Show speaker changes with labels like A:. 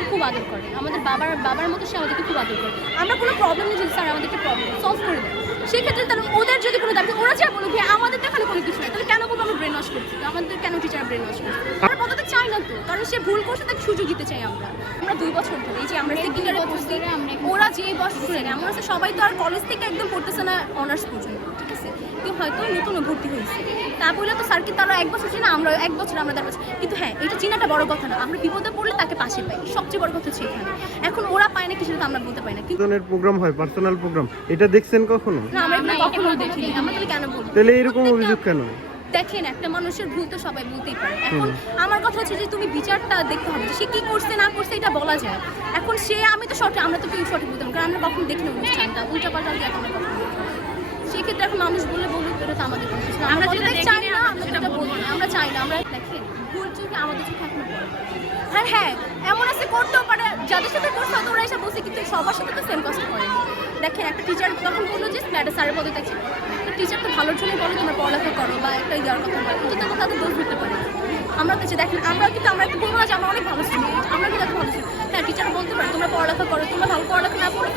A: আমাদেরকে খুব আদর করে। আমাদের বাবার বাবার মতো সে আমাদেরকে খুব আদর করে। আমরা কোনো প্রবলেম নেই যদি স্যার আমাদেরকে প্রবলেম সলভ করে দেয় সেক্ষেত্রে তাহলে ওদের যদি কোনো দাবি ওরা যা বলুক যে আমাদের তো এখানে কোনো কিছু নেই। তাহলে কেন বলব আমরা ব্রেন ওয়াশ করছি? আমাদের কেন টিচার ব্রেন ওয়াশ করছি? আমরা পদত্যাগ চাই না তো। কারণ সে ভুল করছে তাকে সুযোগ দিতে চাই আমরা। আমরা দুই বছর ধরে এই যে আমরা সেকেন্ড ইয়ারে পড়ছি ওরা যে বছর আছে সবাই তো আর কলেজ থেকে একদম পড়তেছে না অনার্স পর্যন্ত। আছে কেউ হয়তো নতুন ভর্তি হয়েছে। তা বলে তো স্যার কি তারা এক বছর চিনা আমরা এক বছর আমরা দেড় বছর। কিন্তু হ্যাঁ এটা চিনাটা বড় কথা না। আমরা বিপদে পড়লে তাকে পাশে পাই। সবচেয়ে বড় কথা হচ্ছে এখানে। এখন ওরা পায় না কিছু আমরা বলতে পারি না। কিন্তু
B: প্রোগ্রাম হয় পার্সোনাল প্রোগ্রাম এটা দেখছেন কখনো?
A: না আমরা এগুলো কখনো দেখিনি। আমরা তাহলে কেন বলব?
B: তাহলে এরকম অভিযোগ কেন?
A: দেখেন একটা মানুষের ভুল তো সবাই বলতেই পারে। এখন আমার কথা হচ্ছে যে তুমি বিচারটা দেখতে হবে যে সে কি করছে না করছে এটা বলা যায়। এখন সে আমি তো সঠিক আমরা তো কেউ সঠিক বলতাম কারণ আমরা কখনো দেখি না অনুষ্ঠানটা উল্টা পাল্টা দিয়ে আমরা কখনো। সেক্ষেত্রে এখন মানুষ বলে বলুক এটা তো আমাদের কোনো কিছু আমরা যেটা চাই না আমরা সেটা বলব না। আমরা চাই না আমরা দেখেন ভুল চোখে আমাদের চোখে এখনও পড়ে। হ্যাঁ হ্যাঁ এমন আছে করতেও পারে। যাদের সাথে করছে হয়তো ওরা এসে বসে কিন্তু সবার সাথে তো সেম কষ্ট করেনি দেখেন একটা টিচার তখন বলল যে ম্যাডাম স্যারের পদে থাকছে টিচার তো ভালোর জন্য বলো তোমরা পড়ালেখা করো বা একটা দেওয়ার কথা বলো কিন্তু তখন তাদের দোষ ধরতে পারে আমরা কাছে দেখেন আমরা কিন্তু আমরা একটু বলব না যে আমরা অনেক ভালো ছিল আমরা কিন্তু ভালো স্টুডেন্ট হ্যাঁ টিচার বলতে পারে তোমরা পড়ালেখা করো তোমরা ভালো পড়ালেখা না পারে